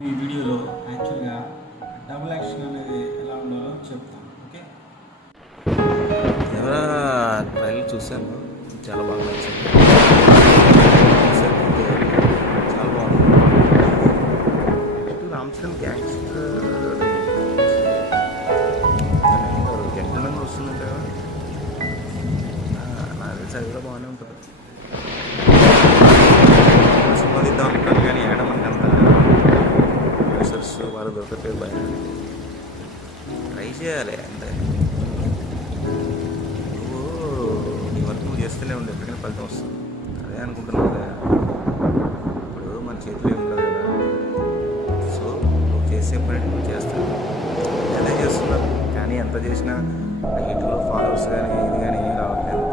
ఈ వీడియోలో యాక్చువల్గా డబుల్ యాక్షన్ అనేది ఎలా ఉండాలో చెప్తాను. ఓకే, ఎవరా ట్రైలర్ చూశాను, చాలా బాగా నచ్చింది. చాలా బాగుంది. నెక్స్ట్ రామ్ చరణ్ గ్యాంగ్స్టర్ జంటనంగా వస్తుందంట కదా, నాకు తెలిసి అది కూడా బాగానే ఉంటుంది. సినిమా తీద్దాం అనుకుంటాను కానీ ఏడ మనకంత ప్రొడ్యూసర్స్ వాళ్ళు దొరకట్లేదు. భయం ట్రై చేయాలి అంతే. నీ వర్క్ నువ్వు చేస్తూనే ఉండే, ఎప్పటికైనా ఫలితం వస్తుంది. అదే అనుకుంటున్నావు కదా, ఇప్పుడు మన చేతిలో ఏమి ఉండదు కదా. సో నువ్వు చేసే పని నువ్వు చేస్తావు, అదే చేస్తున్నావు. కానీ ఎంత చేసినా యూట్యూబ్లో ఫాలోవర్స్ కానీ ఇది కానీ ఏం రావట్లేదు.